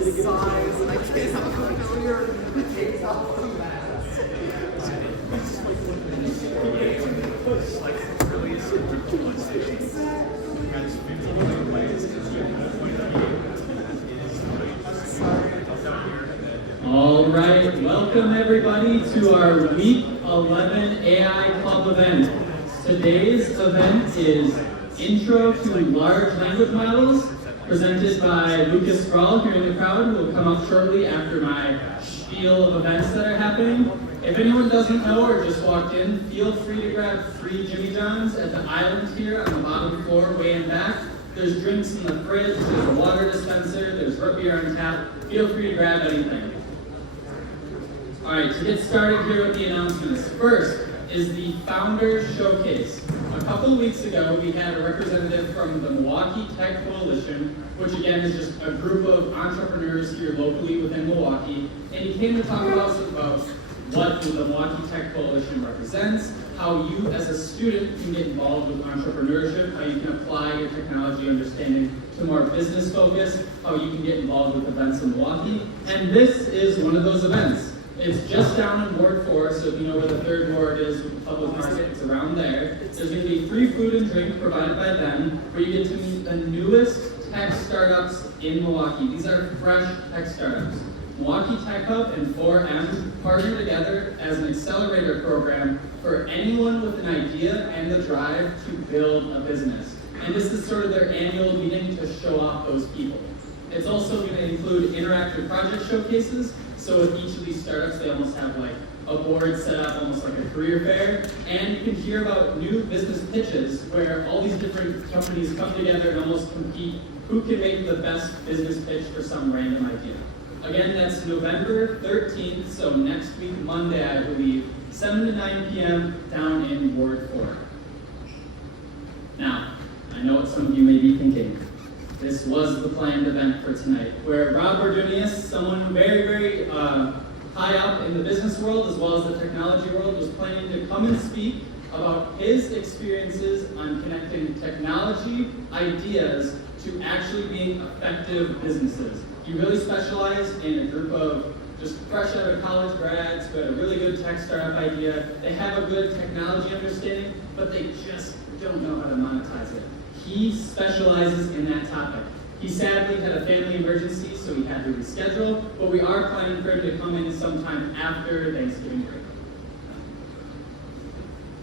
size, and I can't have a familiar that takes off the mask. All right, welcome everybody to our Week 11 AI Club event. Today's event is Intro to Large Language Models, presented by Gral here in the crowd, who will come up shortly after my spiel of events that are happening. If anyone doesn't know or just walked in, feel free to grab free Jimmy John's at the island here on the bottom floor, way in back. There's drinks in the fridge, there's a water dispenser, there's root beer on tap. Feel free to grab anything. All right, to get started here with the announcements. First is the Founders Showcase. A couple of weeks ago, we had a representative from the Milwaukee Tech Coalition, which again is just a group of entrepreneurs here locally within Milwaukee, and he came to talk about what the Milwaukee Tech Coalition represents, how you as a student can get involved with entrepreneurship, how you can apply your technology understanding to more business focus, how you can get involved with events in Milwaukee, and this is one of those events. It's just down in Ward 4, so if you know where the third ward is with the public market, it's around there. There's going to be free food and drink provided by them, where you get to meet the newest tech startups in Milwaukee. These are fresh tech startups. Milwaukee Tech Hub and 4M partner together as an accelerator program for anyone with an idea and the drive to build a business. And this is sort of their annual meeting to show off those people. It's also going to include interactive project showcases. So with each of these startups, they almost have like a board set up, almost like a career fair. And you can hear about new business pitches where all these different companies come together and almost compete who can make the best business pitch for some random idea. Again, that's November 13th, so next week, Monday, I believe, 7 to 9 p.m. down in Ward 4. Now, I know what some of you may be thinking. This was the planned event for tonight, where Rob Bordunius, someone very, very high up in the business world as well as the technology world, was planning to come and speak about his experiences on connecting technology ideas to actually being effective businesses. He really specialized in a group of just fresh out of college grads who had a really good tech startup idea. They have a good technology understanding, but they just don't know how to monetize it. He specializes in that topic. He sadly had a family emergency, so he had to reschedule, but we are planning for him to come in sometime after Thanksgiving break.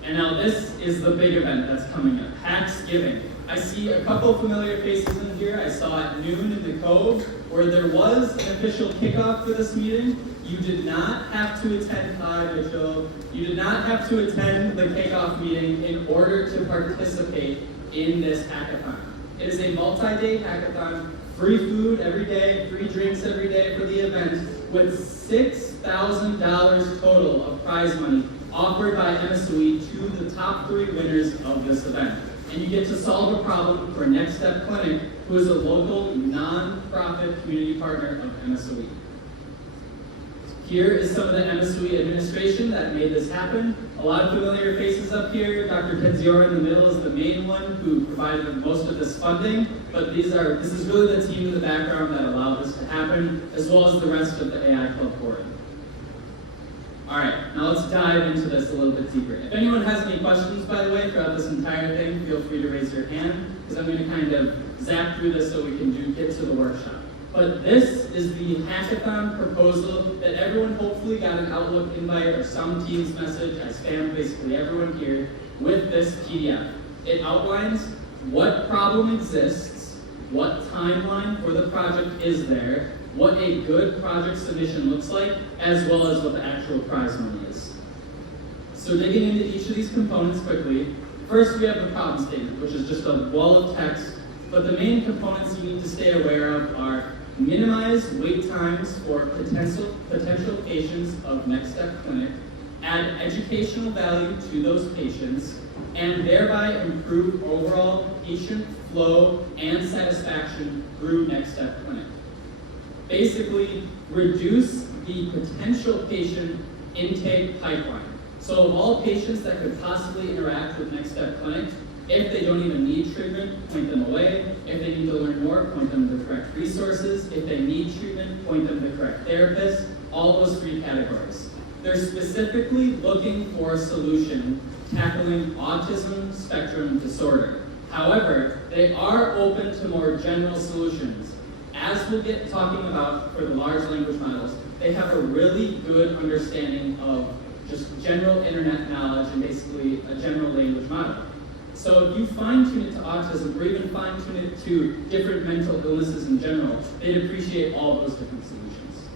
And now this is the big event that's coming up, Hacksgiving. I see a couple familiar faces in here. I saw at noon in the Cove, where there was an official kickoff for this meeting. You did not have to attend, Mitchell. You did not have to attend the kickoff meeting in order to participate in this hackathon. It is a multi-day hackathon, free food every day, free drinks every day for the event, with $6,000 total of prize money offered by MSOE to the top 3 winners of this event. And you get to solve a problem for Next Step Clinic, who is a local non-profit community partner of MSOE. Here is some of the MSOE administration that made this happen. A lot of familiar faces up here. Dr. Penziora in the middle is the main one who provided most of this funding, but this is really the team in the background that allowed this to happen, as well as the rest of the AI Club board. All right, now let's dive into this a little bit deeper. If anyone has any questions, by the way, throughout this entire thing, feel free to raise your hand, because I'm going to kind of zap through this so we can get to the workshop. But this is the hackathon proposal that everyone hopefully got an Outlook invite or some Teams message. I spammed basically everyone here with this PDF. It outlines what problem exists, what timeline for the project is there, what a good project submission looks like, as well as what the actual prize money is. So digging into each of these components quickly, first we have the problem statement, which is just a wall of text, but the main components you need to stay aware of are minimize wait times for potential patients of Next Step Clinic, add educational value to those patients, and thereby improve overall patient flow and satisfaction through Next Step Clinic. Basically, reduce the potential patient intake pipeline. So of all patients that could possibly interact with Next Step Clinic, If they don't even need treatment, point them away. If they need to learn more, point them to the correct resources. If they need treatment, point them to the correct therapist. All those 3 categories. They're specifically looking for a solution tackling autism spectrum disorder. However, they are open to more general solutions. As we'll get talking about for the large language models, they have a really good understanding of just general internet knowledge and basically a general language model. So if you fine-tune it to autism or even fine-tune it to different mental illnesses in general, they'd appreciate all those different solutions.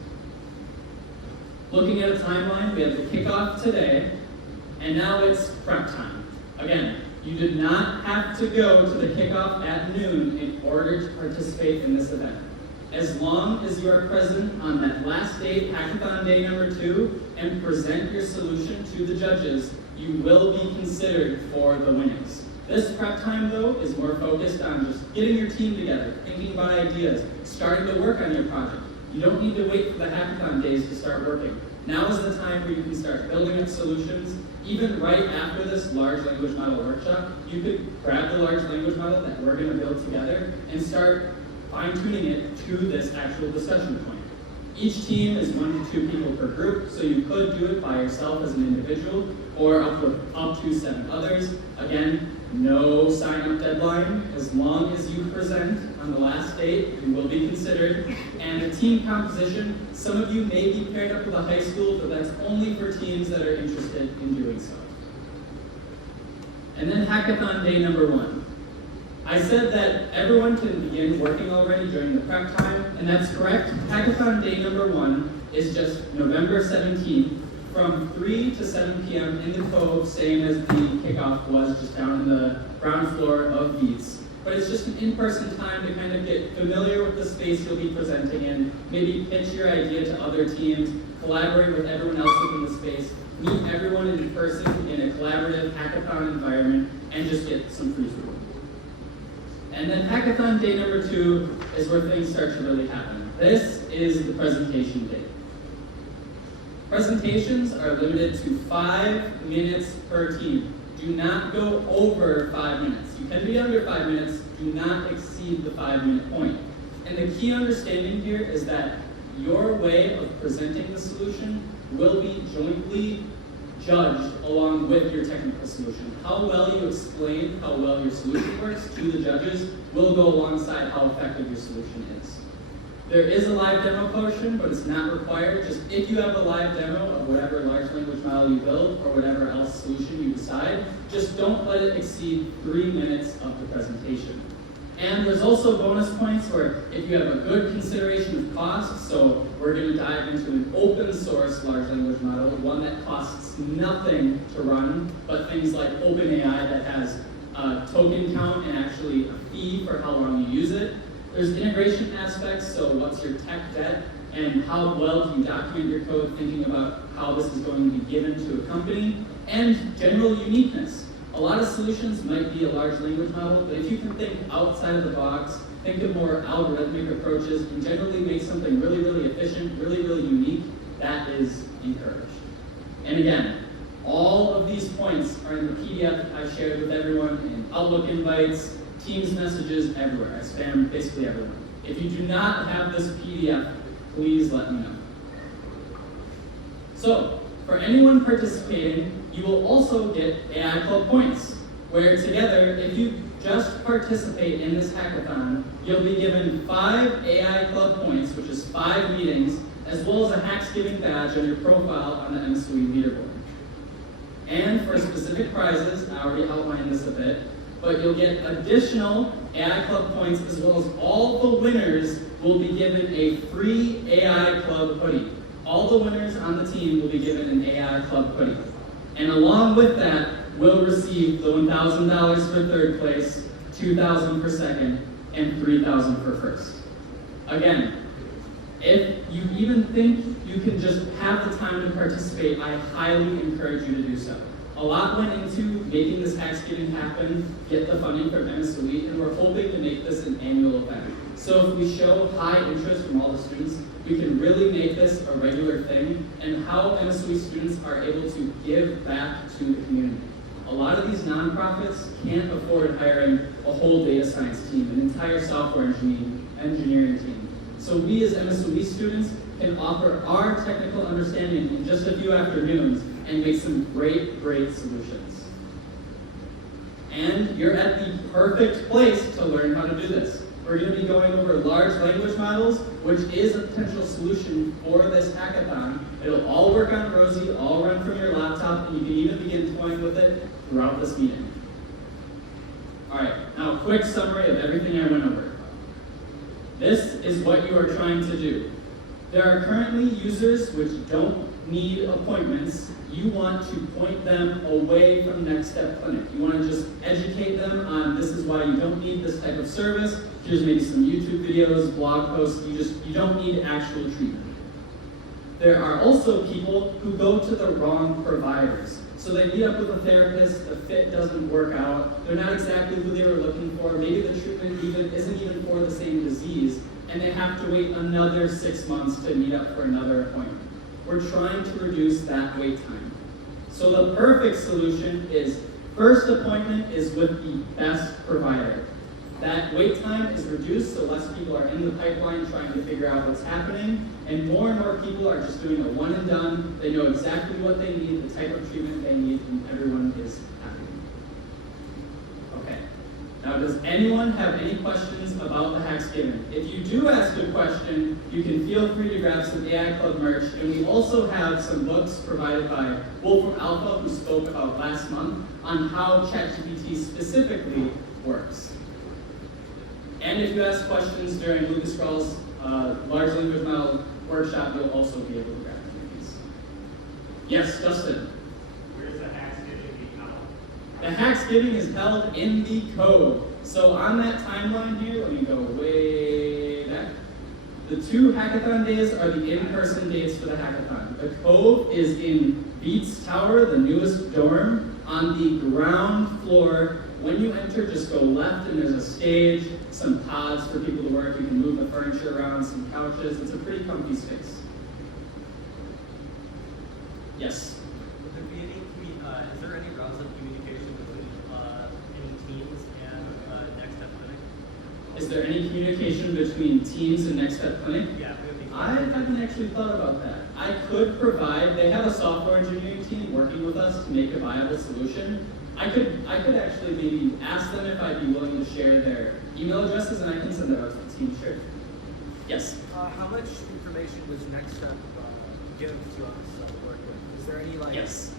Looking at a timeline, we have the kickoff today, and now it's prep time. Again, you did not have to go to the kickoff at noon in order to participate in this event. As long as you are present on that last day, hackathon day number 2, and present your solution to the judges, you will be considered for the winnings. This prep time, though, is more focused on just getting your team together, thinking about ideas, starting to work on your project. You don't need to wait for the hackathon days to start working. Now is the time where you can start building up solutions. Even right after this large language model workshop, you could grab the large language model that we're going to build together and start fine-tuning it to this actual discussion point. Each team is 1 to 2 people per group, so you could do it by yourself as an individual or up to 7 others. Again, no sign-up deadline. As long as you present on the last date, you will be considered. And the team composition, some of you may be paired up with a high school, but that's only for teams that are interested in doing so. And then hackathon day number 1. I said that everyone can begin working already during the prep time, and that's correct. Hackathon day number 1 is just November 17th from 3 to 7 p.m. in the Cove, same as the kickoff was just down in the ground floor of Beats. But it's just an in-person time to kind of get familiar with the space you'll be presenting in, maybe pitch your idea to other teams, collaborate with everyone else within the space, meet everyone in person in a collaborative hackathon environment, and just get some free food. And then hackathon day number 2 is where things start to really happen. This is the presentation day. Presentations are limited to 5 minutes per team. Do not go over 5 minutes. You can be under 5 minutes, do not exceed the 5-minute point. And the key understanding here is that your way of presenting the solution will be jointly judged along with your technical solution. How well you explain how well your solution works to the judges will go alongside how effective your solution is. There is a live demo portion, but it's not required. Just if you have a live demo of whatever large language model you build or whatever else solution you decide, just don't let it exceed 3 minutes of the presentation. And there's also bonus points where if you have a good consideration of cost, so we're going to dive into an open source large language model, one that costs nothing to run, but things like OpenAI that has a token count and actually a fee for how long you use it. There's integration aspects, so what's your tech debt and how well do you document your code, thinking about how this is going to be given to a company, and general uniqueness. A lot of solutions might be a large language model, but if you can think outside of the box, think of more algorithmic approaches, and generally make something really, really efficient, really, really unique, that is encouraged. And again, all of these points are in the PDF I shared with everyone in Outlook invites, Teams messages, everywhere. I spam basically everyone. If you do not have this PDF, please let me know. So, for anyone participating, you will also get AI Club points, where together, if you just participate in this hackathon, you'll be given 5 AI Club points, which is 5 meetings, as well as a Hacksgiving badge on your profile on the MSUE leaderboard. And for specific prizes, I already outlined this a bit, but you'll get additional AI Club points, as well as all the winners will be given a free AI Club hoodie. All the winners on the team will be given an AI Club hoodie. And along with that, will receive the $1,000 for third place, $2,000 for second, and $3,000 for first. Again, if you even think you can just have the time to participate, I highly encourage you to do so. A lot went into making this Hacksgiving happen, get the funding from MSUE, and we're hoping to make this an annual event. So if we show high interest from all the students, we can really make this a regular thing, and how MSUE students are able to give back to the community. A A lot of these nonprofits can't afford hiring a whole data science team, an entire software engineering team. So we as MSOE students can offer our technical understanding in just a few afternoons and make some great solutions. And you're at the perfect place to learn how to do this. We're going to be going over large language models, which is a potential solution for this hackathon. It'll all work on Rosie, all run from your laptop, and you can even begin toying with it throughout this meeting. All right, now a quick summary of everything I went over. This is what you are trying to do. There are currently users which don't need appointments. You want to point them away from Next Step Clinic. You want to just educate them on this is why you don't need this type of service. Here's maybe some YouTube videos, blog posts. You don't need actual treatment. There are also people who go to the wrong providers. So they meet up with a therapist, the fit doesn't work out, they're not exactly who they were looking for, maybe the treatment isn't even for the same disease, and they have to wait another 6 months to meet up for another appointment. We're trying to reduce that wait time. So the perfect solution is first appointment is with the best provider. That wait time is reduced, so less people are in the pipeline trying to figure out what's happening, and more people are just doing a one and done. They know exactly what they need, the type of treatment they need, and everyone is happy. Okay. Now, does anyone have any questions about the hacks given? If you do ask a question, you can feel free to grab some AI Club merch, and we also have some books provided by Wolfram Alpha, who spoke about last month, on how ChatGPT specifically works. And if you ask questions during Lucas Gral's large language model workshop, you'll also be able to grab these. Yes, Justin? Where's the Hacksgiving being held? The Hacksgiving is held in the Cove. So on that timeline here, let me go way back. The 2 hackathon days are the in-person days for the hackathon. The Cove is in Beats Tower, the newest dorm, on the ground floor. When you enter, just go left and there's a stage, some pods for people to work. You can move the furniture around, some couches. It's a pretty comfy space. Yes? Would there be any, is there any routes of communication between any teams and Next Step Clinic? Is there any communication between teams and Next Step Clinic? Yeah, I haven't actually thought about that. I could provide, they have a software engineering team working with us to make a viable solution. I could actually maybe ask them if I'd be willing to share their email addresses, and I can send that out to the team. Sure. Yes? How much information does Next Step give to us to work with? Is there any Yes.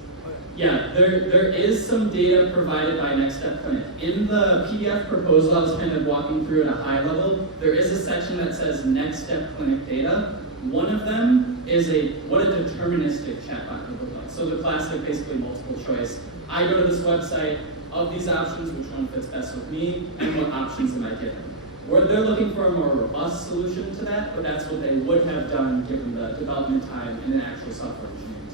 Yeah, there is some data provided by Next Step Clinic. In the PDF proposal, I was kind of walking through at a high level. There is a section that says Next Step Clinic data. One of them is what a deterministic chatbot would look like. So the classic, basically multiple choice. I go to this website, of these options, which one fits best with me, and what options am I given? Where they're looking for a more robust solution to that, but that's what they would have done given the development time in an actual software engineering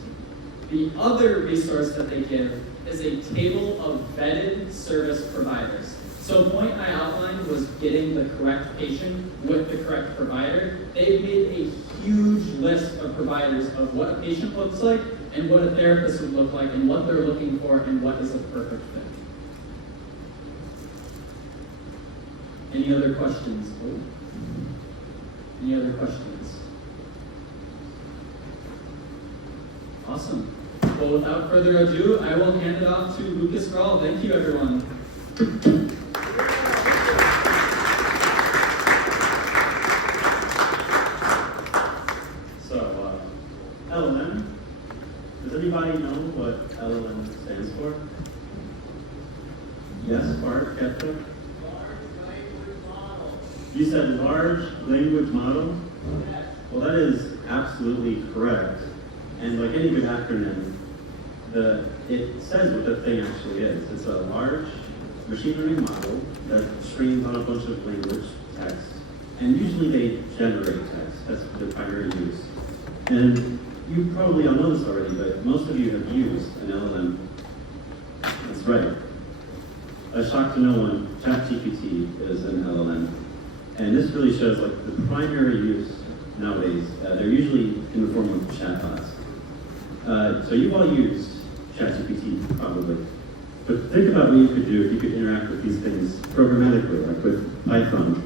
team. The other resource that they give is a table of vetted service providers. So the point I outlined was getting the correct patient with the correct provider. They've made a huge list of providers of what a patient looks like and what a therapist would look like and what they're looking for and what is a perfect fit. Any other questions? Any other questions? Awesome. Well, without further ado, I will hand it off to Lucas Gral. Thank you, everyone. So, LLM. Does anybody know what LLM stands for? Yes, Bart, Kepler? You said large language model? Well, that is absolutely correct. And like any good acronym, it says what the thing actually is. It's a large machine learning model that streams on a bunch of language text. And usually they generate text. That's the primary use. And you probably all know this already, but most of you have used an LLM. That's right. A shock to no one, ChatGPT is an LLM. And this really shows like the primary use nowadays. They're usually in the form of chatbots. So you've all used ChatGPT probably. But think about what you could do if you could interact with these things programmatically, like with Python.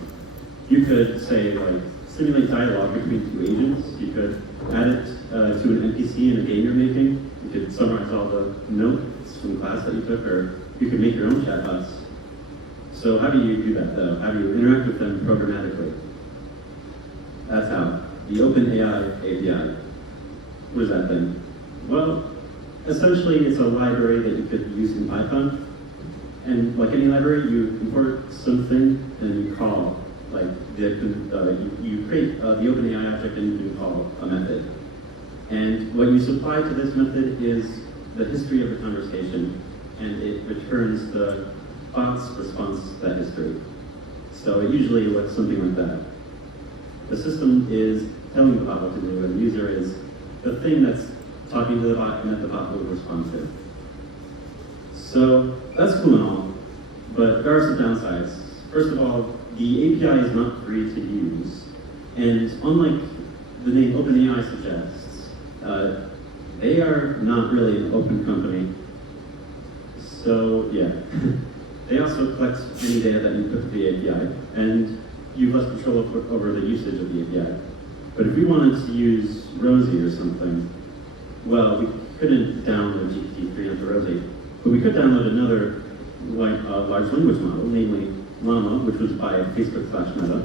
You could say, like, simulate dialogue between two agents. You could add it to an NPC in a game you're making. You could summarize all the notes from class that you took, or you could make your own chatbots. So how do you do that, though? How do you interact with them programmatically? That's how. The OpenAI API. What is that thing? Well, essentially, it's a library that you could use in Python. And like any library, you import something and you call. Like, you create the OpenAI object and you call a method. And what you supply to this method is the history of the conversation, and it returns the bot's response to that history. So it usually looks something like that. The system is telling the bot what to do, and the user is the thing that's talking to the bot and that the bot will respond to. So that's cool and all, but there are some downsides. First of all, the API is not free to use, and unlike the name OpenAI suggests, they are not really an open company. So yeah, they also collect any data that you put to the API, and you have less control over the usage of the API. But if we wanted to use Rosie or something, well, we couldn't download GPT-3 onto Rosie, but we could download another large language model, namely Llama, which was by Facebook/Meta.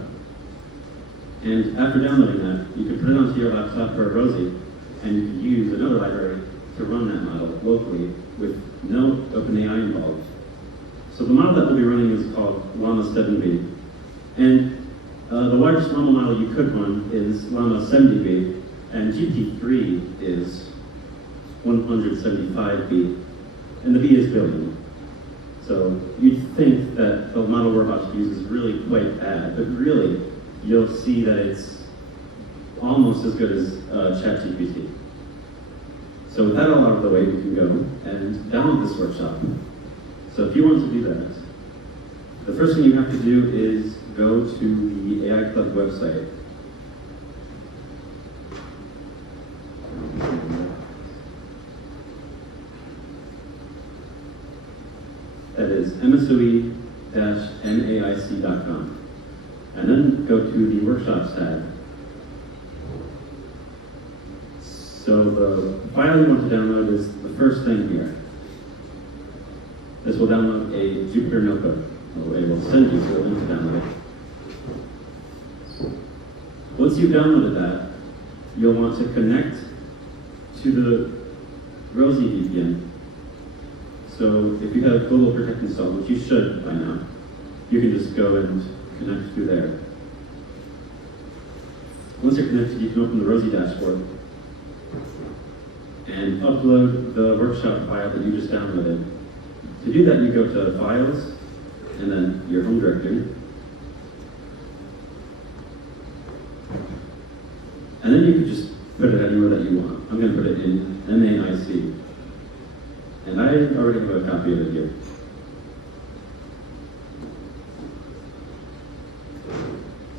And after downloading that, you could put it onto your laptop or Rosie, and you could use another library to run that model locally with no OpenAI involved. So the model that we'll be running is called Llama 7B. And the largest Llama model you could run is Llama 70B, and GPT-3 is 175B, and the B is billion. So you'd think that the model we're about to use is really quite bad, but really, you'll see that it's almost as good as ChatGPT. So with that all out of the way, we can go and download this workshop. So if you want to do that, the first thing you have to do is go to the AI Club website. That is msoe-maic.com. And then go to the workshops tab. So the file you want to download is the first thing here. This will download a Jupyter notebook. It will send you to the link to download it. Once you've downloaded that, you'll want to connect to the Rosie VPN. So if you have Global Protect installed, which you should by now, you can just go and connect through there. Once you're connected, you can open the Rosie dashboard and upload the workshop file that you just downloaded. To do that, you go to Files, and then your home directory. And then you can just put it anywhere that you want. I'm going to put it in MAIC. And I already have a copy of it here.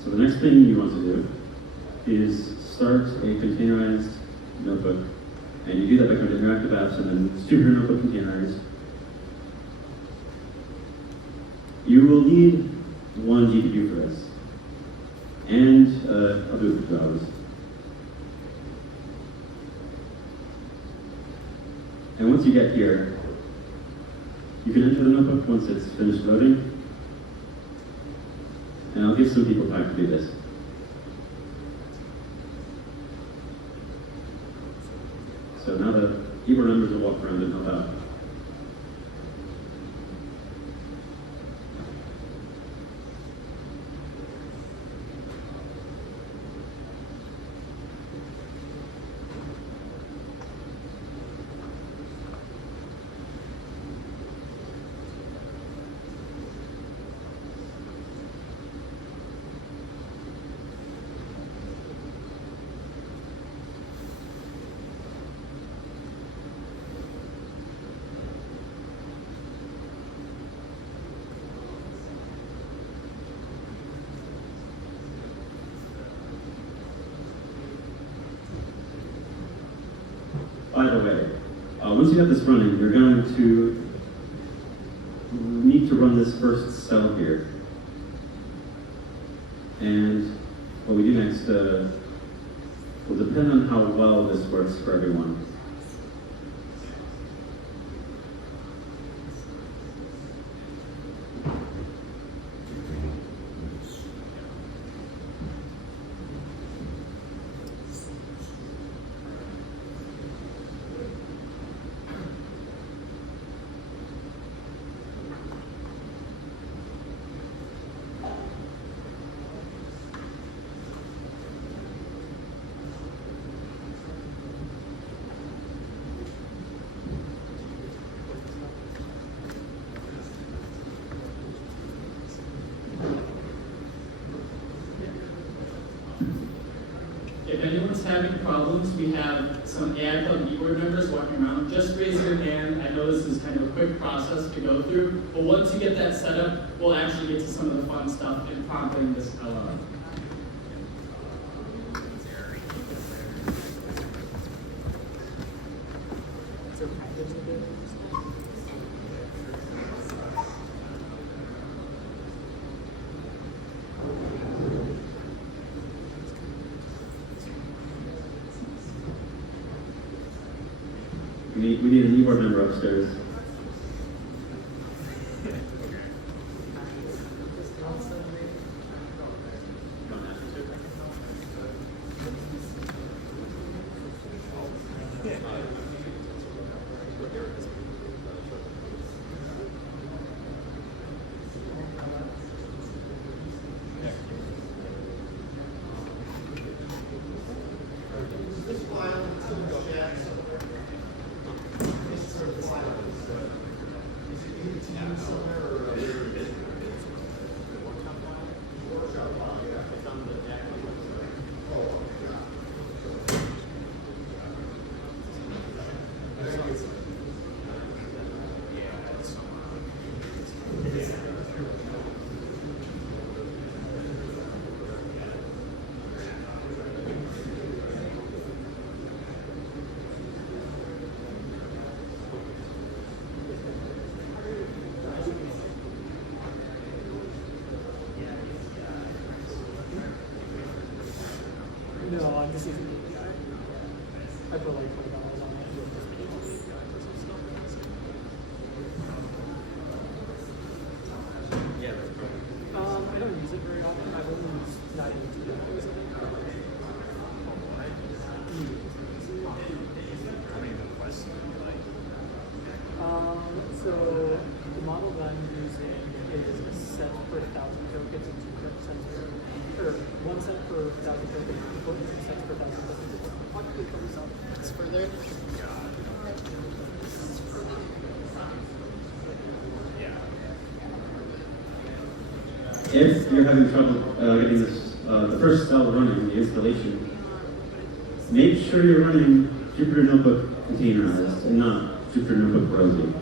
So the next thing you want to do is start a containerized notebook. And you do that by going to Interactive Apps and then Jupyter Notebook Containerize. You will need one GPU for this. And I'll do it for 2 hours. And once you get here, you can enter the notebook once it's finished loading. And I'll give some people time to do this. So now the keyboard members will walk around and help out. By the way, once you have this running, you're going to run this first cell here. And what we do next will depend on how well this works for everyone. If anyone's having problems, we have some AI Club board members walking around. Just raise your hand. I know this is kind of a quick process to go through, but once you get that set up, we'll actually get to some of the fun stuff in prompting this LLM. We need a new board member upstairs. No, I'm just using the API. I put like $20 on it. Yeah. I don't use it very often. I've only used 9 use it. How many requests do you like? So the model that I'm using is a cent per 1,000 tokens and 2 cents per, or 1 cent per 1,000 tokens, 2 cents per 1,000 tokens. It's further. If you're having trouble getting this, the first cell running, the installation, make sure you're running Jupyter Notebook containerized and not Jupyter Notebook Rosie.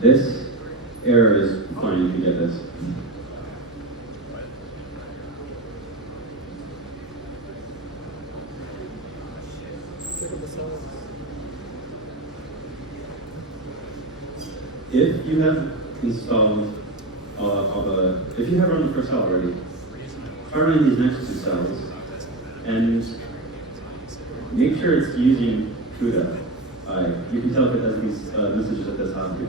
This error is fine if you get this. Check out the cells. If you have installed if you have run the first cell already, try running these next 2 cells and make sure it's using CUDA. You can tell if it has these messages at this top here.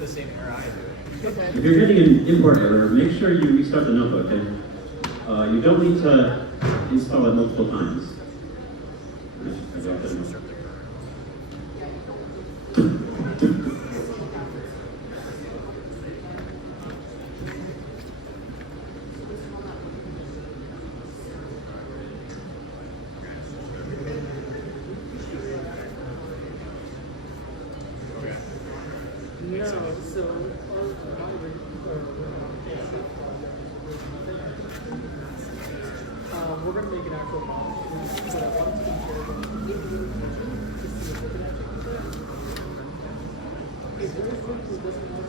the same error I do. If you're getting an import error, make sure you restart the notebook. And you don't need to install it multiple times. I got that. No, so we're going to make an actual model, but I want to compare them to see if we can actually do that. If there is something that doesn't work,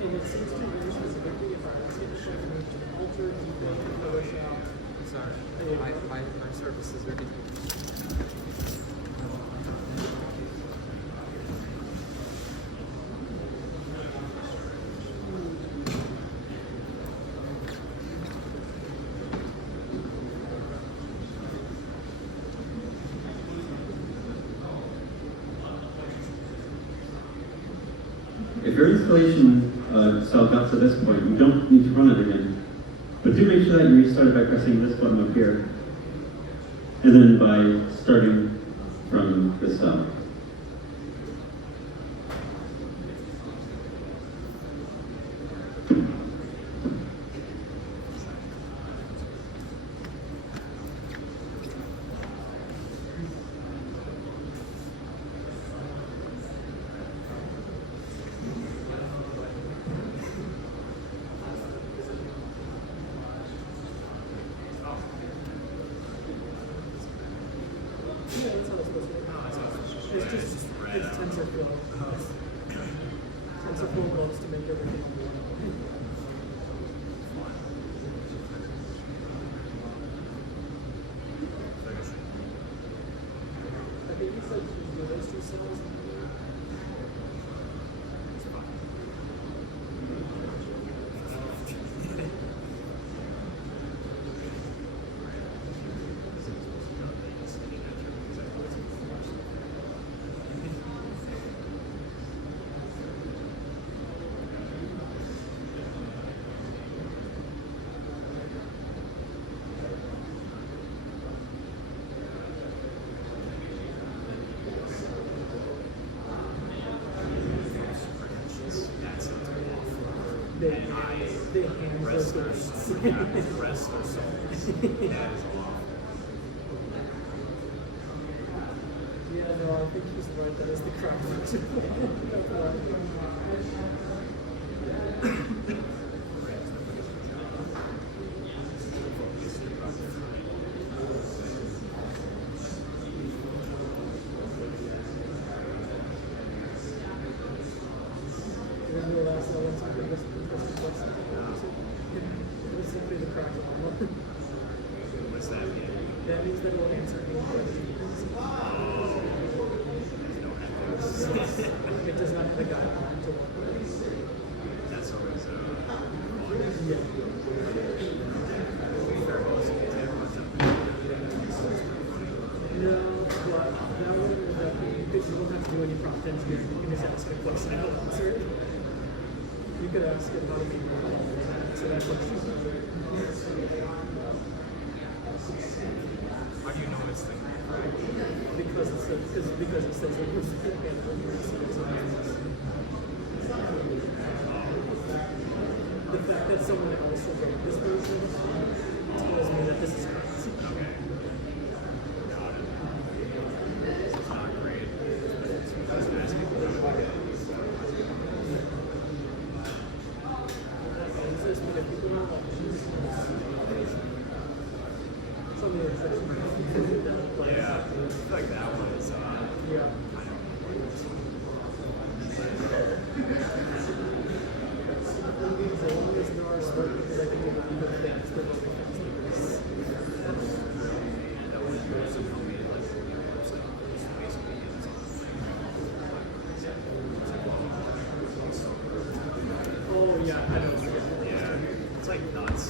and it seems to be very specifically if I ask it to show me to alter, debug, push out. Sorry, my services are getting. If your installation cell got to this point, you don't need to run it again. But do make sure that you restart it by pressing this button up here. And then by starting from this cell. Yeah, that's how it's supposed to work. It's just, it's TensorFlow. TensorFlow loves to make everything one. I think you said you do those two cells. They hand those things. Rest or so. That is awful. Yeah, no, I think he's right. That is the crap. What's that mean? That means that it will answer any questions. It does not have a guideline to work with. That's always Yeah. No, but that one that you don't have to do any prompt engineering. You can just ask a question and it'll answer it. You could ask it how to make answer that question. How do you know it's the correct? Because it says it was the fact that someone else wrote this version tells me that this is correct. Okay. Got it. This is not great. I was asking for that. Yeah, I feel like that was, Yeah. As long as there are smart, because I think it would be good things for both Oh yeah, I know. yeah, it's like nuts.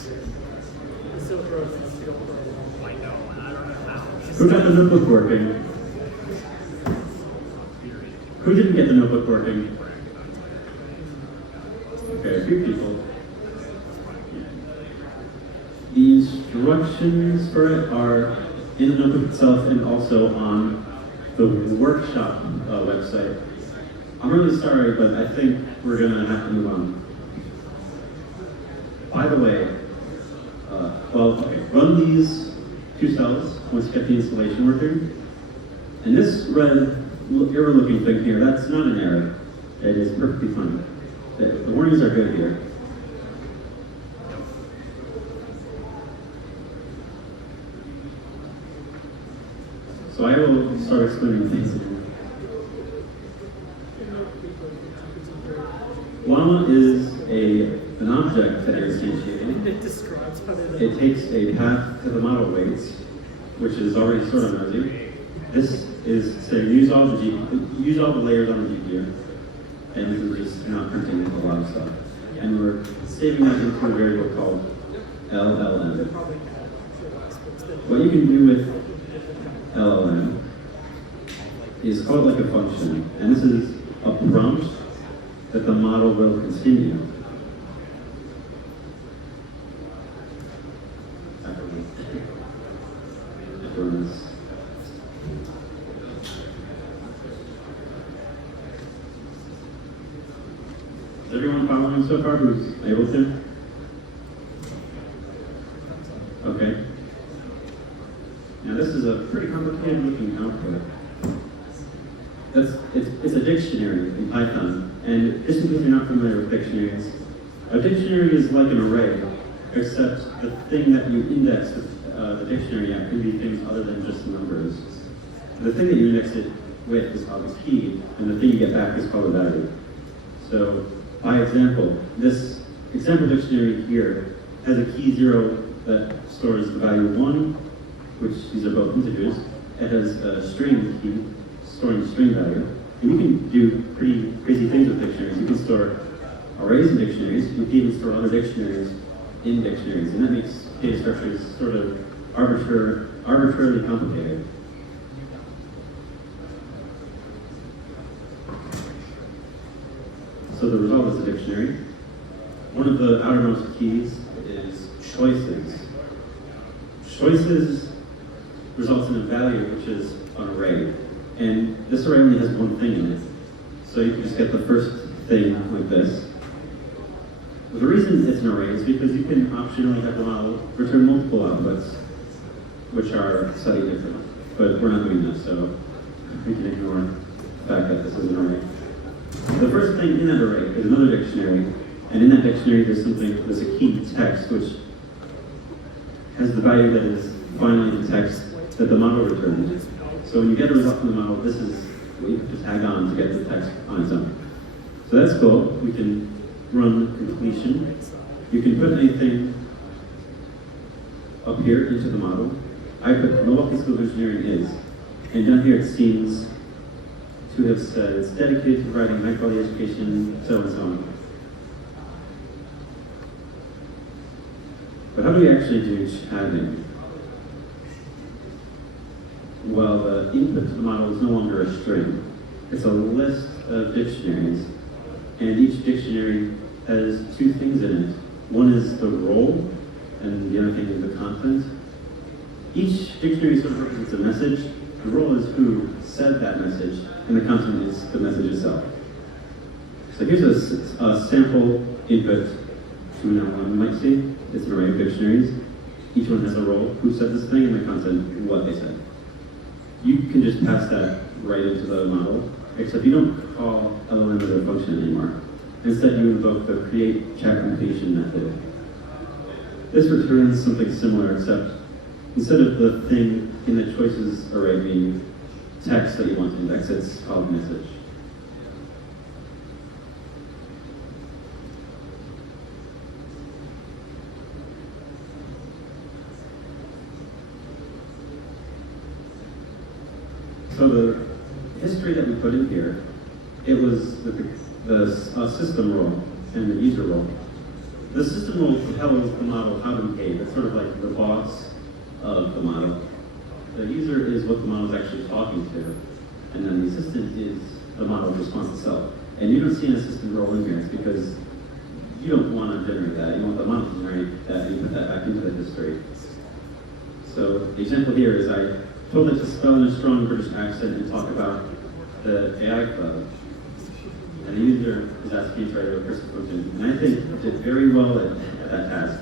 The Silk Road is still for I know, and I don't know how. Who got the notebook working? Who didn't get the notebook working? very few people. The instructions for it are in the notebook itself and also on the workshop website. I'm really sorry, but I think we're gonna have to move on. By the way, run these 2 cells once you get the installation working. And this red error looking thing here, that's not an error. It is perfectly fine. The warnings are good here. So I will start explaining things. Llama is an object that is instantiated. It describes how to. It takes a path to the model weights, which is already sort of nosy. This is saying use all the layers on the GPU, and this is just not printing a lot of stuff. And we're saving that into a variable called LLM. What you can do with LLM is call it like a function, and this is a prompt that the model will continue. Is everyone following so far who's able to? Okay. Now this is a pretty complicated looking output. It's a dictionary in Python, and just in case you're not familiar with dictionaries, a dictionary is like an array, except the thing that you index the dictionary at can be things other than just numbers. The thing that you index it with is called a key, and the thing you get back is called a value. So, by example, this example dictionary here has a key 0 that stores the value 1, which these are both integers. It has a string key storing string value. And you can do pretty crazy things with dictionaries. You can store arrays in dictionaries. You can even store other dictionaries in dictionaries. And that makes data structures sort of arbitrarily complicated. So the result is a dictionary. One of the outermost keys is choices. Choices results in a value, which is an array. And this array only has one thing in it. So you can just get the first thing like this. The reason it's an array is because you can optionally have the model return multiple outputs, which are slightly different. But we're not doing this, so we can ignore the fact that this is an array. The first thing in that array is another dictionary, and in that dictionary there's a key text which has the value that is finally the text that the model returns. So when you get a result from the model, this is what you have to tag on to get the text on its own. So that's cool. We can run completion. You can put anything up here into the model. I put Milwaukee School of Engineering is, and down here it seems to have said it's dedicated to providing high quality education, so and so on. But how do we actually do chatting? Well, the input to the model is no longer a string. It's a list of dictionaries, and each dictionary has 2 things in it. One is the role, and the other thing is the content. Each dictionary sort of represents a message. The role is who said that message, and the content is the message itself. So here's a sample input to an LLM you might see. It's an array of dictionaries. Each one has a role, who said this thing, and the content, what they said. You can just pass that right into the model, except you don't call LLM as a function anymore. Instead, you invoke the create chat completion method. This returns something similar, except instead of the thing in the choices array being text that you want to index, it's called message. So the history that we put in here, it was the system role and the user role. The system role tells the model how to behave. It's sort of like the boss of the model. The user is what the model is actually talking to, and then the assistant is the model's response itself. And you don't see an assistant role in here. It's because you don't want to generate that. You want the model to generate that and you put that back into the history. So the example here is I told it to spell in a strong British accent and talk about the AI club. And the user is asking to write a recursive function. And I think it did very well at that task.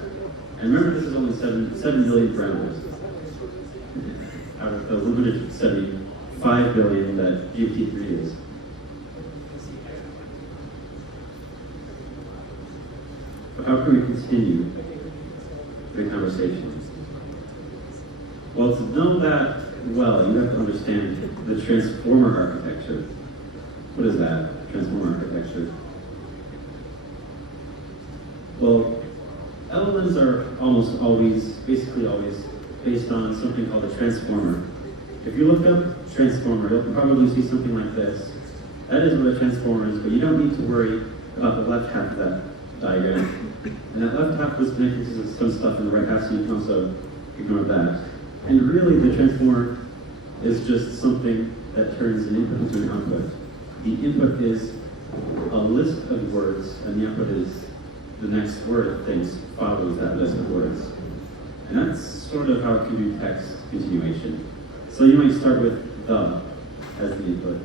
And remember, this is only 7 billion parameters out of the 175 billion that GPT-3 is. But how can we continue the conversation? Well, to know that well, you have to understand the transformer architecture. What is that, transformer architecture? Well, LLMs are almost always, basically always, based on something called a transformer. If you look up transformer, you'll probably see something like this. That is what a transformer is, but you don't need to worry about the left half of that diagram. And that left half was connected to some stuff in the right half, so you can also ignore that. And really, the transformer is just something that turns an input into an output. The input is a list of words, and the output is the next word of things follows that list of words. And that's sort of how it can do text continuation. So you might start with the as the input.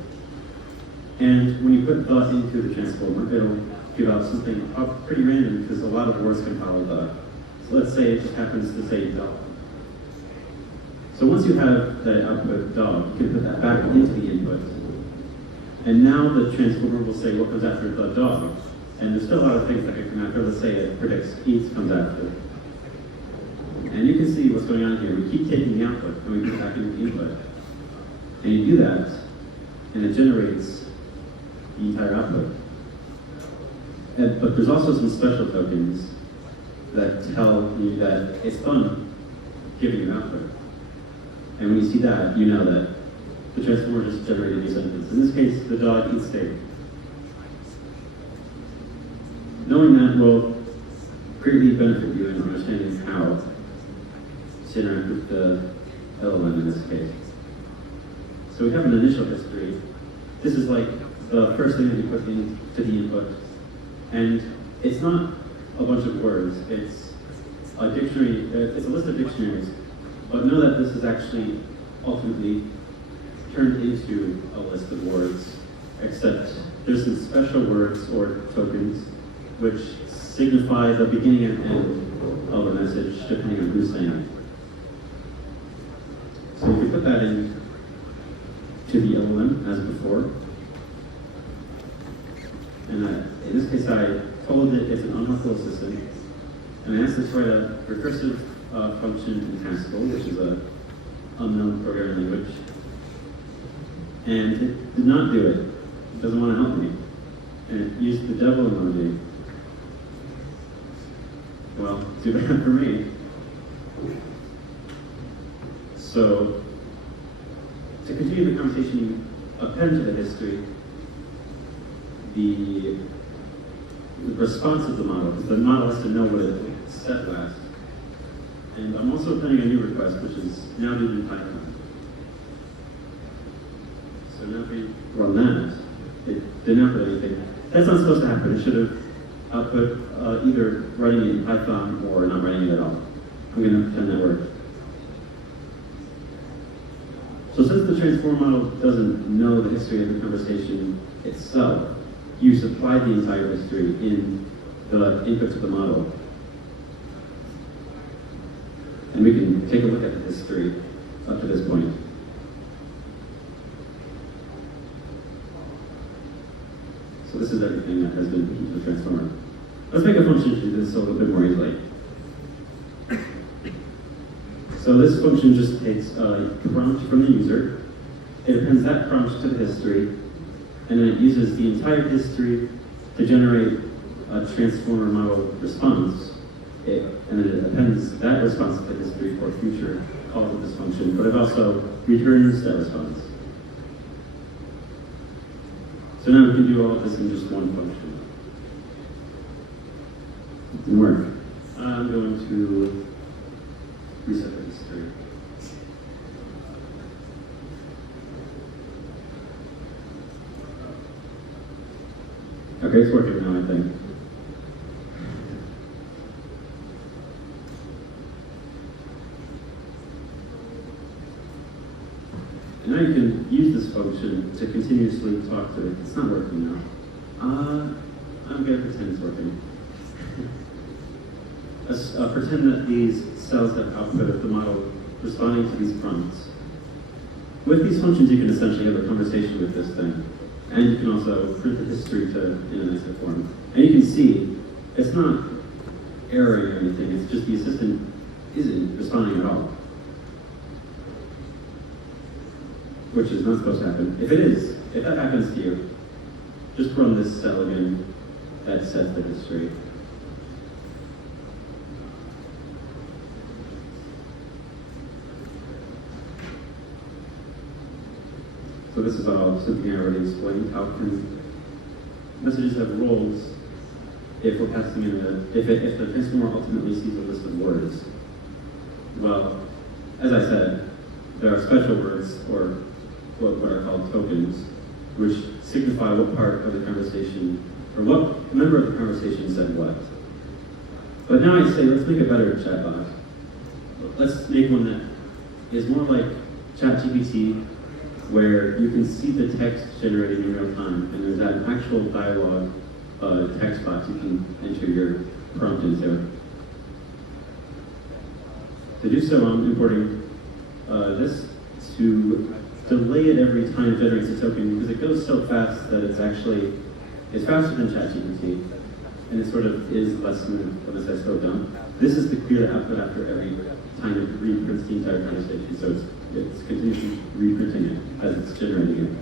And when you put the into the transformer, it'll give out something pretty random because a lot of words can follow the. So let's say it just happens to say dog. So once you have that output dog, you can put that back into the input. And now the transformer will say what comes after the dog. And there's still a lot of things that can come after. Let's say it predicts eats comes after. And you can see what's going on here. We keep taking the output and we put it back into the input. And you do that, and it generates the entire output. But there's also some special tokens that tell you that it's done giving you output. And when you see that, you know that the transformer just generated a new sentence. In this case, the dog eats steak. Knowing that will greatly benefit you in understanding how to interact with the LLM in this case. So we have an initial history. This is like the first thing that you put into the input. And it's not a bunch of words, it's a dictionary, it's a list of dictionaries. But know that this is actually ultimately turned into a list of words, except there's some special words or tokens which signify the beginning and end of a message depending on who's saying it. So you can put that in to the LLM as before. And in this case, I told it it's an unhelpful assistant, and I asked it to write a recursive function in Haskell, which is an unknown programming language. And it did not do it. It doesn't want to help me. And it used the devil emoji. Well, too bad for me. So, to continue the conversation, you append to the history the response of the model, because the model has to know what it said last. And I'm also appending a new request, which is now due in Python. So now if we run that, it didn't output anything. That's not supposed to happen. It should have output either writing it in Python or not writing it at all. I'm going to pretend that worked. So since the transform model doesn't know the history of the conversation itself, you supply the entire history in the input to the model. And we can take a look at the history up to this point. So this is everything that has been put into the transformer. Let's make a function to do this a little bit more easily. So this function just takes a prompt from the user, it appends that prompt to the history, and then it uses the entire history to generate a transformer model response. And then it appends that response to the history for future calls of this function, but it also returns that response. So now we can do all of this in just one function. It didn't work. I'm going to reset the history. Okay, it's working now, I think. you can use this function to continuously talk to it. It's not working now. I'm going to pretend it's working. Pretend that these cells have output of the model responding to these prompts. With these functions, you can essentially have a conversation with this thing. And you can also print the history in a nicer form. And you can see, it's not erroring or anything, it's just the assistant isn't responding at all. Which is not supposed to happen. If it is, if that happens to you, just run this cell again that sets the history. So this is all something I already explained. How can messages have roles if we're passing in if the transformer ultimately sees a list of words? Well, as I said, there are special words, or what are called tokens, which signify what part of the conversation, or what member of the conversation said what. But now I say, let's make a better chatbot. Let's make one that is more like ChatGPT, where you can see the text generated in real time, and there's that actual dialogue text box you can enter your prompt into. To do so, I'm importing this to delay it every time it generates a token, because it goes so fast that it's faster than ChatGPT, and it sort of is less than when it says slow down. This is to clear the output after every time it reprints the entire conversation, so it's continuously reprinting it as it's generating it.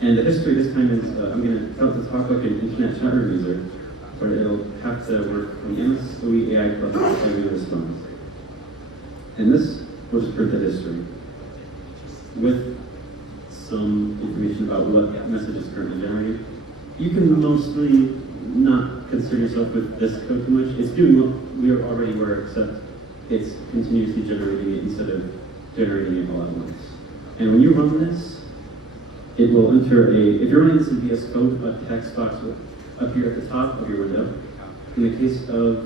And the history this time is, I'm going to tell it to talk like an internet chat room user, but it'll have to work on the MSOE AI plus every response. And this will just print the history with some information about what message is currently generating. You can mostly not concern yourself with this code too much. It's doing what we already were, except it's continuously generating it instead of generating it all at once. And when you run this, it will enter if you're running this in VS Code, a text box will appear at the top of your window. In the case of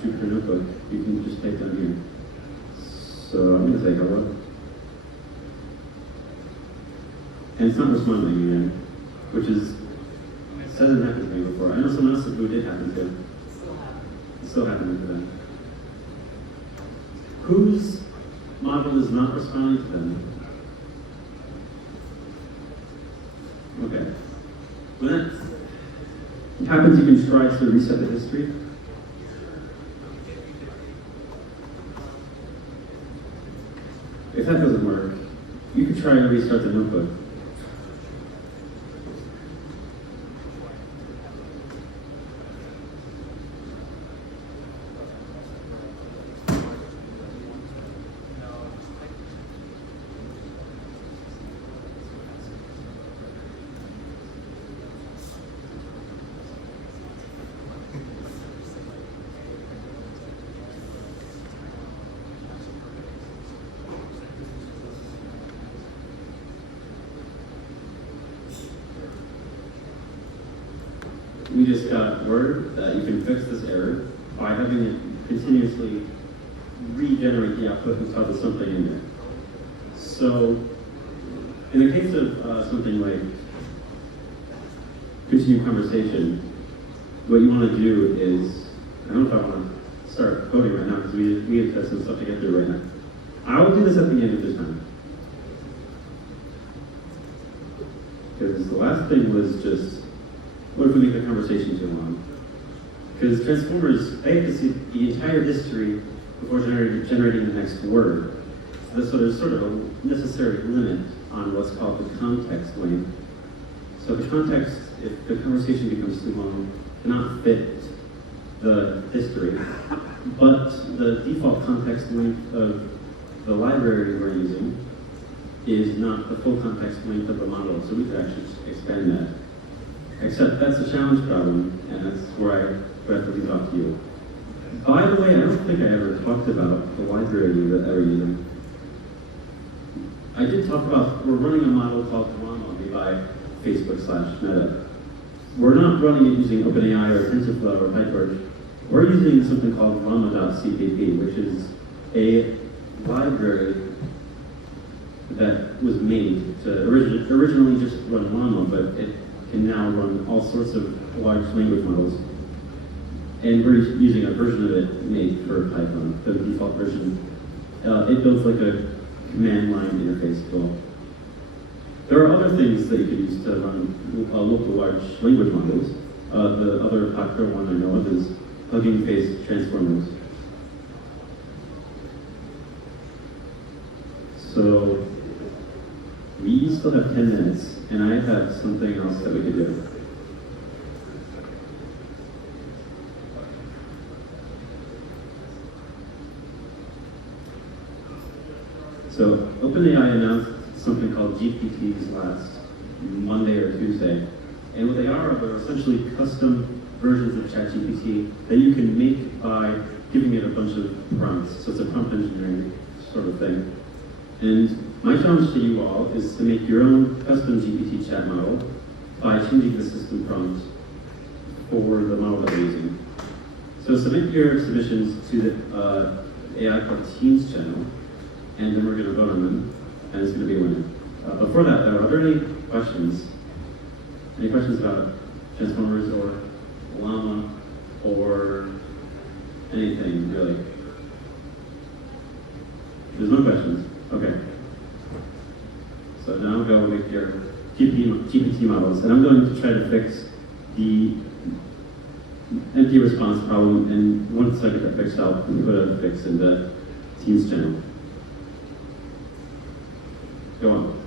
Jupyter Notebook, you can just type down here. So I'm going to say hello. And it's not responding again, which is, it hasn't happened to me before. I know someone else who did happen to. It's still happening to them. Whose model is not responding to them? Okay. When that happens, you can try to reset the history. If that doesn't work, you can try to restart the notebook. We just got word that you can fix this error by having it continuously regenerate the output until there's something in there. So, in the case of something like continued conversation, what you want to do is, I don't know if I want to start coding right now because we have some stuff to get through right now. I will do this at the end of this time. Because the last thing was just, what if we make the conversation too long? Because transformers, they have to see the entire history before generating the next word. So there's sort of a necessary limit on what's called the context length. So the context, if the conversation becomes too long, cannot fit the history. But the default context length of the library we're using is not the full context length of the model, so we could actually expand that. Except that's a challenge problem, and that's where I have to leave off to you. By the way, I don't think I ever talked about the library that we're using. I did talk about, we're running a model called Rama by Facebook/Meta. We're not running it using OpenAI or TensorFlow or PyTorch. We're using something called Rama.cpp, which is a library that was made to originally just run Llama, but it can now run all sorts of large language models. And we're using a version of it made for Python, the default version. It builds like a command line interface tool. There are other things that you can use to run local large language models. The other popular one I know of is Hugging Face Transformers. So we still have 10 minutes, and I have something else that we could do. So OpenAI announced something called GPTs last Monday or Tuesday. And what they are essentially custom versions of ChatGPT that you can make by giving it a bunch of prompts. So it's a prompt engineering sort of thing. And my challenge to you all is to make your own custom GPT chat model by changing the system prompt for the model that we're using. So submit your submissions to the AI called Teams channel, and then we're going to vote on them, and it's going to be a winner. Before that, though, are there any questions? Any questions about Transformers or Llama or anything, really? There's no questions? Okay. So now go make your GPT models, and I'm going to try to fix the empty response problem, and once I get that fixed, I'll put a fix in the Teams channel. Go on.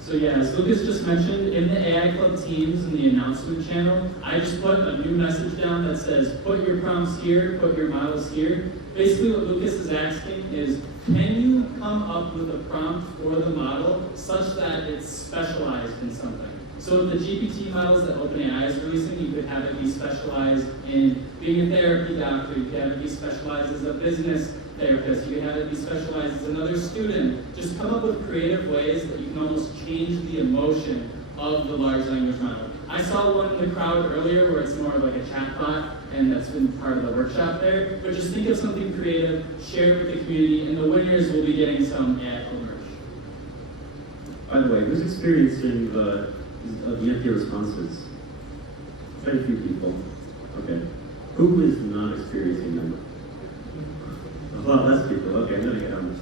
So yeah, as Lucas just mentioned, in the AI Club Teams in the announcement channel, I just put a new message down that says, put your prompts here, put your models here. Basically what Lucas is asking is, can you come up with a prompt for the model such that it's specialized in something? So with the GPT models that OpenAI is releasing, you could have it be specialized in being a therapy doctor, you could have it be specialized as a business therapist, you could have it be specialized as another student. Just come up with creative ways that you can almost change the emotion of the large language model. I saw one in the crowd earlier where it's more of like a chatbot, and that's been part of the workshop there. But just think of something creative, share it with the community, and the winners will be getting some AI Club merch. By the way, who's experiencing the empty responses? Very few people. Okay. Who is not experiencing them? A lot less people. Okay, I'm gonna get on this.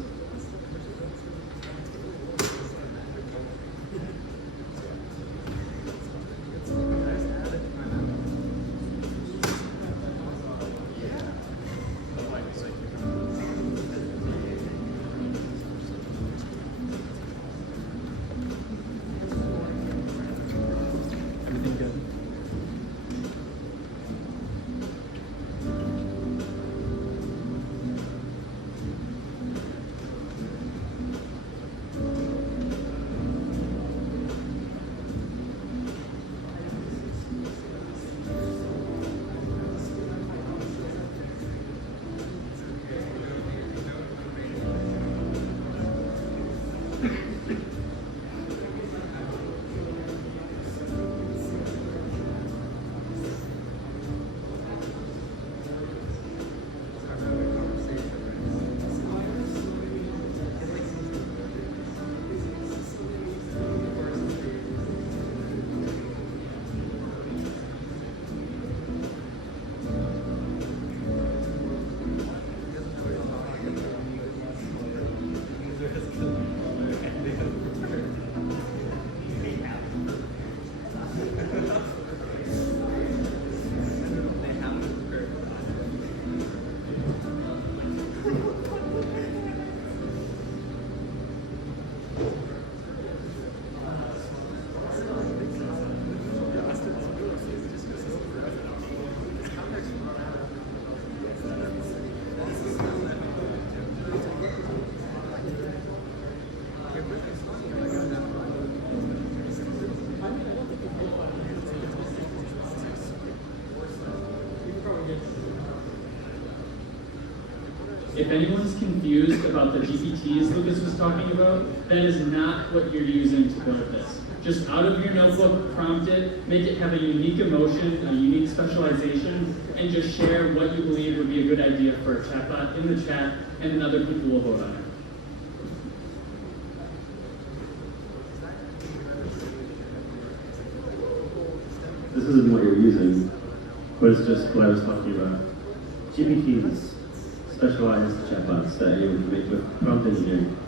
Everything good? If anyone's confused about the GPTs Lucas was talking about, that is not what you're using to build this. Just out of your notebook, prompt it, make it have a unique emotion, a unique specialization, and just share what you believe would be a good idea for a chatbot in the chat, and then other people will vote on it. This isn't what you're using, but it's just what I was talking about. GPTs, specialized chatbots that anyone can make with prompt engineering.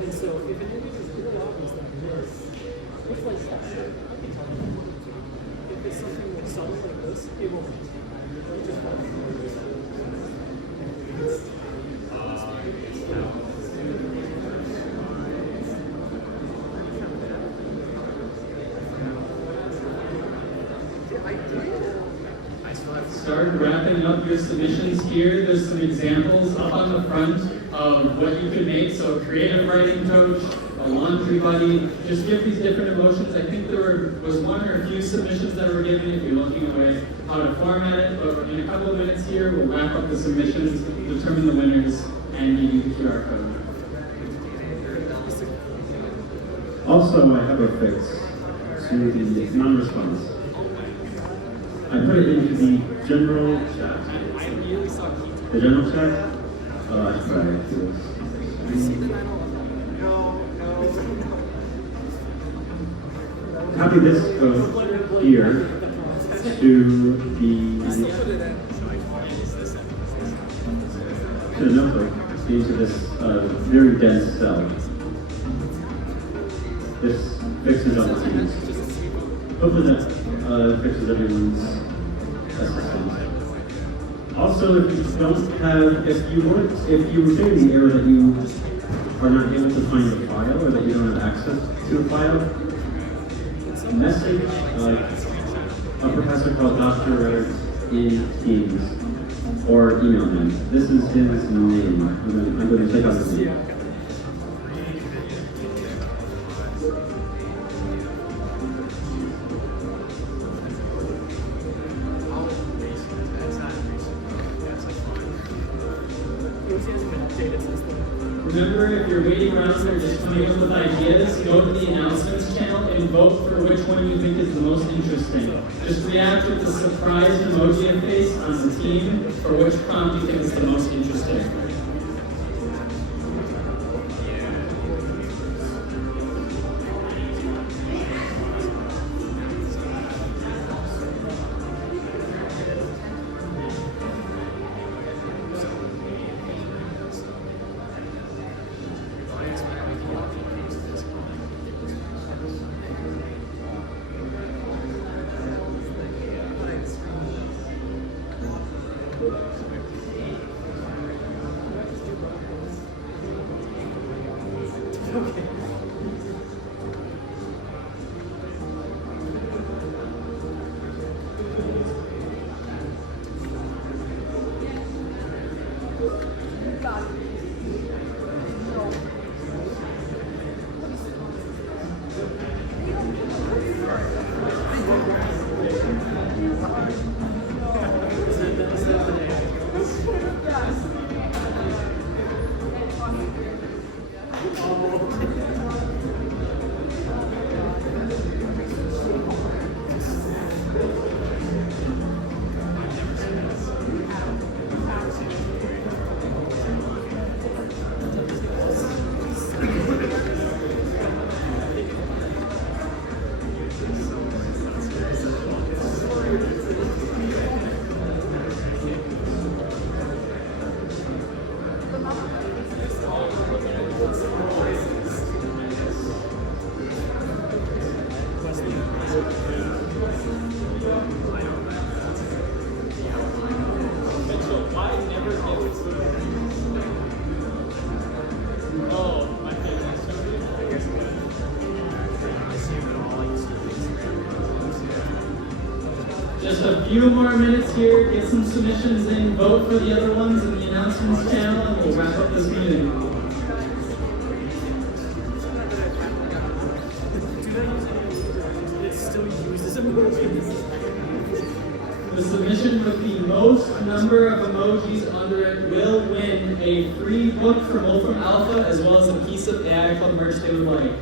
And so if an image is really obvious like this, it's like that. I can tell you. If it's something like subtle like this, it will Start wrapping up your submissions here. There's some examples up on the front of what you could make. So a creative writing coach, a laundry buddy, just give these different emotions. I think there was one or a few submissions that were given if you're looking away how to format it. But in a couple of minutes here, we'll wrap up the submissions, determine the winners, and give you the QR code. Also, I have a fix to the non-response. I put it into the general chat. The general chat? Oh, I tried to do this. Copy this code here to the notebook, into this very dense cell. This fixes all the things. Hopefully that fixes everyone's assistance. Also, if you don't have, if you were getting the error that you are not able to find a file or that you don't have access to a file, message a professor called Dr. Reddard in Teams or email him. This is his name. I'm going to take out his name. remember, if you're waiting around or just coming up with ideas, go to the announcements channel and vote for which one you think is the most interesting. Just react with the surprised emoji face on the team for which prompt you think is the most interesting. Just a few more minutes here, get some submissions in, vote for the other ones in the announcements channel, and we'll wrap up this meeting. It still uses emojis. The submission with the most number of emojis under it will win a free book from Wolfram Alpha, as well as a piece of AI Club merch they would like.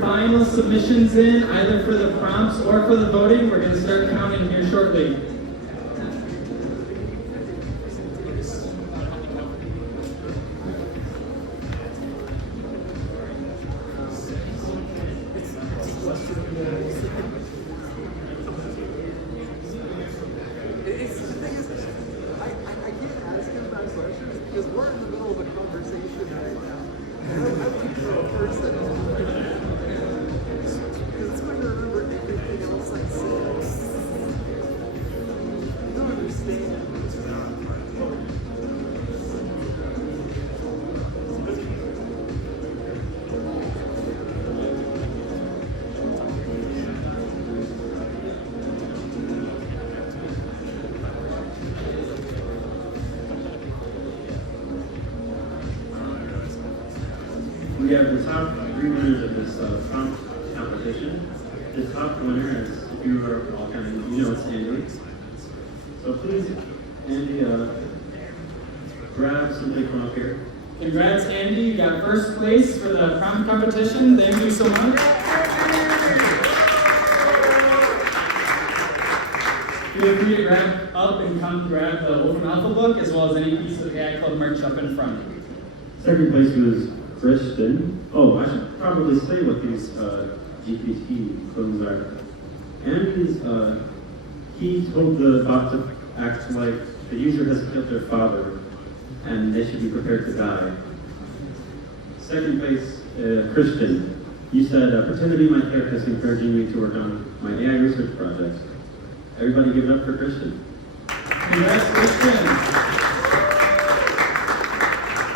Final submissions in, either for the prompts or for the voting. We're going to start counting here shortly. We have the top 3 winners of this prompt competition. The top winner is, if you are all kind of, you know it's Andy. So please, Andy, grab something from up here. Congrats, Andy. You got first place for the prompt competition. Thank you so much. Feel free to grab up and come grab the Open Alpha book as well as any piece of AI Club merch up in front. Second place was Christian. Oh, I should probably say what these GPT clones are. Andy's, he told the bot to act like the user has killed their father and they should be prepared to die. Second place, Christian. You said, pretend to be my therapist encouraging me to work on my AI research project. Everybody give it up for Christian. Congrats, Christian.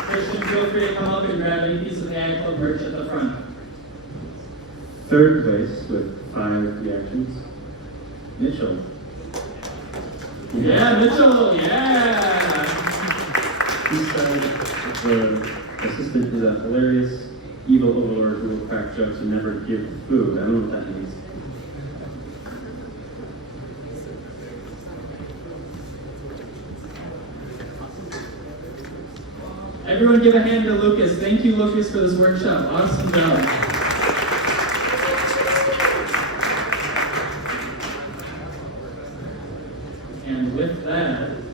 Christian, feel free to come up and grab any piece of AI Club merch at the front. Third place with 5 reactions, Mitchell. Yeah, Mitchell, yeah. He said the assistant is a hilarious, evil overlord who will crack jokes and never give food. I don't know what that means. Everyone give a hand to Lucas. Thank you, Lucas, for this workshop. Awesome job.